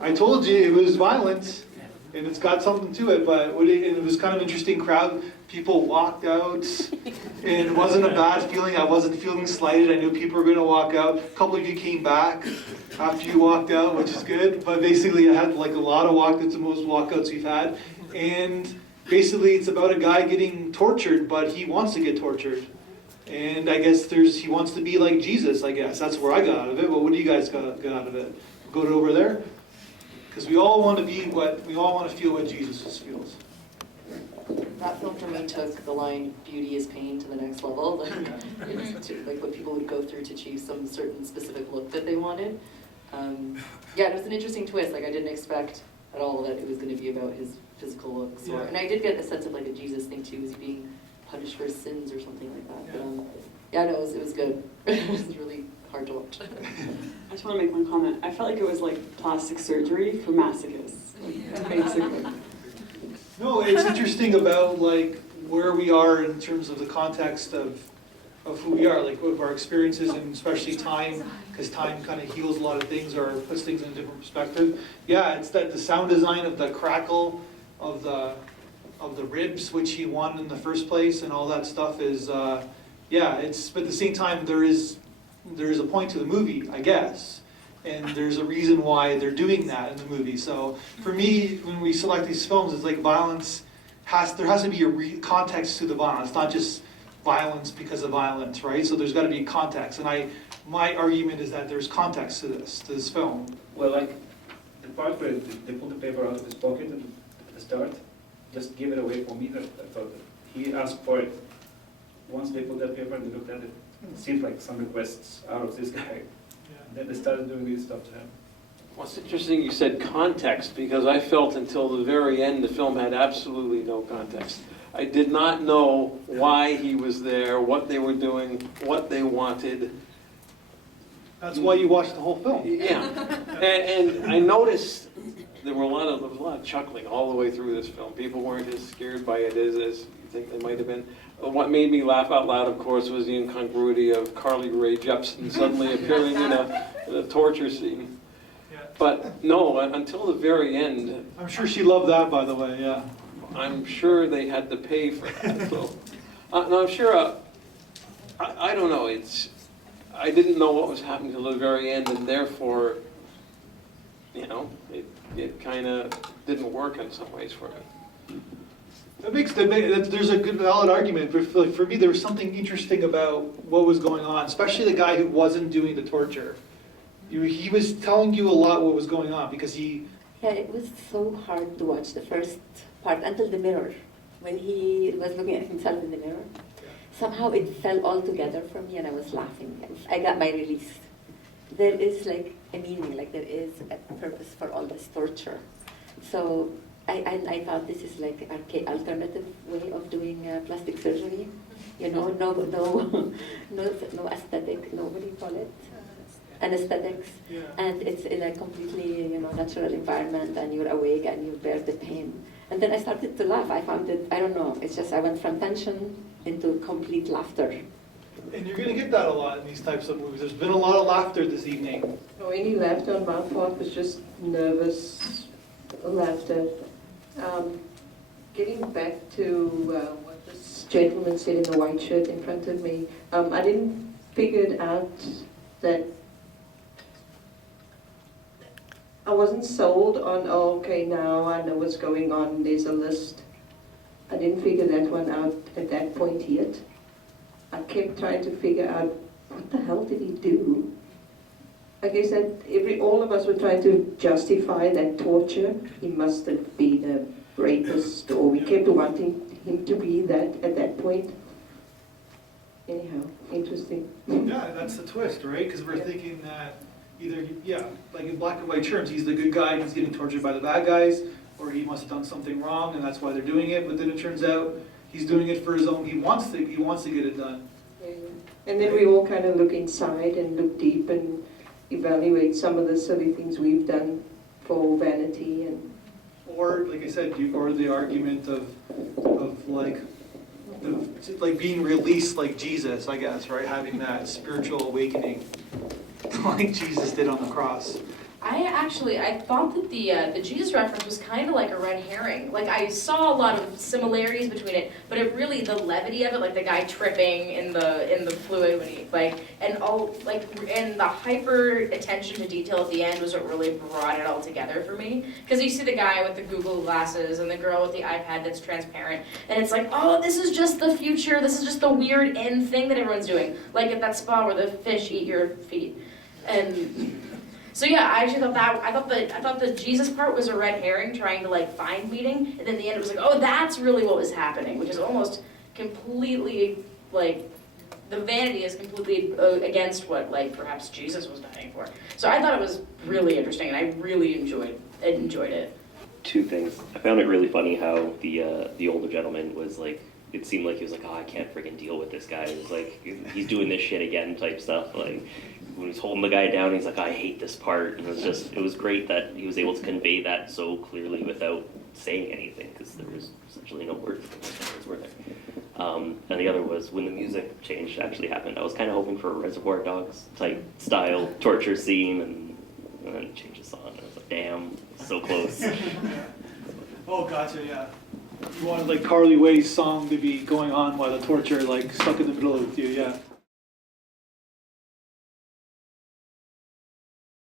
I told you it was violent, and it's got something to it, but it was kind of interesting crowd. People walked out, and it wasn't a bad feeling. I wasn't feeling slighted. I knew people were going to walk out. A couple of you came back after you walked out, which is good. But basically, I had like a lot of walkouts, the most walkouts we've had. And basically, it's about a guy getting tortured, but he wants to get tortured. And I guess he wants to be like Jesus, I guess. That's where I got out of it. But what do you guys get out of it? Go to over there? Because we all want to feel what Jesus feels. That film for me took the line "beauty is pain" to the next level. Like what people would go through to achieve some certain specific look that they wanted. Yeah, it was an interesting twist. Like I didn't expect at all that it was going to be about his physical looks. Yeah. And I did get a sense of like a Jesus thing too. Was he being punished for his sins or something like that? Yeah. But yeah, no, it was good. It was really hard to watch. I just want to make one comment. I felt like it was like plastic surgery for masochists, basically. No, it's interesting about like where we are in terms of the context of who we are, like of our experiences, and especially time, because time kind of heals a lot of things or puts things in a different perspective. Yeah, it's that the sound design of the crackle of the ribs, which he won in the first place, and all that stuff is yeah. It's but at the same time there is a point to the movie, I guess. And there's a reason why they're doing that in the movie. So for me, when we select these films, it's like violence there has to be a context to the violence, not just violence because of violence, right? So there's got to be context. And my argument is that there's context to this film. Well, like the part where they pulled the paper out of his pocket at the start, just gave it away for me. That I thought that he asked for it. Once they put that paper and they looked at it, it seemed like some requests out of this guy. Then they started doing this stuff to him. Well, it's interesting you said context, because I felt until the very end the film had absolutely no context. I did not know why he was there, what they were doing, what they wanted. That's why you watch the whole film. Yeah, and I noticed there was a lot of chuckling all the way through this film. People weren't as scared by it as you think they might have been. What made me laugh out loud, of course, was the incongruity of Carly Rae Jepsen suddenly appearing in a torture scene. Yeah. But no, until the very end. I'm sure she loved that, by the way, yeah. I'm sure they had to pay for that. So, no, I'm sure, I don't know, I didn't know what was happening till the very end, and therefore, it kind of didn't work in some ways for me. There's a good valid argument, but for me there was something interesting about what was going on, especially the guy who wasn't doing the torture. He was telling you a lot what was going on because he... Yeah, it was so hard to watch the first part until the mirror. When he was looking at himself in the mirror, somehow it fell all together for me and I was laughing. I got my release. There is like a meaning, like there is a purpose for all this torture. So I thought this is like an alternative way of doing plastic surgery. No aesthetic, what do you call it? Anesthetics. Yeah. And it's in a completely natural environment and you're awake and you bear the pain. And then I started to laugh. I found it, I don't know, it's just I went from tension into complete laughter. And you're going to get that a lot in these types of movies. There's been a lot of laughter this evening. No, any laughter on my part was just nervous laughter. Getting back to what this gentleman said in the white shirt in front of me, I didn't figure it out that I wasn't sold on, okay, now I know what's going on, there's a list. I didn't figure that one out at that point yet. I kept trying to figure out, what the hell did he do? I guess that all of us were trying to justify that torture. He must have been a rapist, or we kept wanting him to be that at that point. Anyhow, interesting. Yeah, that's the twist, right? Because we're thinking that either, like in black and white terms, he's the good guy, he's getting tortured by the bad guys, or he must have done something wrong and that's why they're doing it. But then it turns out he's doing it for his own, he wants to get it done. Yeah. And then we all kind of look inside and look deep and evaluate some of the silly things we've done for vanity and... Or, like I said, or the argument of like being released like Jesus, I guess, right? Having that spiritual awakening like Jesus did on the cross. I thought that the Jesus reference was kind of like a red herring. Like I saw a lot of similarities between it, but it really the levity of it, like the guy tripping in the fluid when he and the hyper attention to detail at the end was what really brought it all together for me. Because you see the guy with the Google glasses and the girl with the iPad that's transparent, and it's like, oh, this is just the future. This is just the weird end thing that everyone's doing. Like at that spot where the fish eat your feet, and. So yeah, I actually thought the Jesus part was a red herring trying to like find meaning, and then in the end it was like, oh, that's really what was happening, which is almost completely like the vanity is completely against what like perhaps Jesus was dying for. So I thought it was really interesting, and I really enjoyed it. Two things. I found it really funny how the older gentleman was like. It seemed like he was like, oh, I can't freaking deal with this guy. It was like he's doing this shit again type stuff. Like when he's holding the guy down, he's like, I hate this part. And it was great that he was able to convey that so clearly without saying anything, because there was essentially no words. Were there. And the other was when the music change actually happened. I was kind of hoping for a Reservoir Dogs type style torture scene, and then it changes on. And I was like, damn, so close. Oh, gotcha, yeah. You wanted like Carly Way's song to be going on while the torture like stuck in the middle of you, yeah.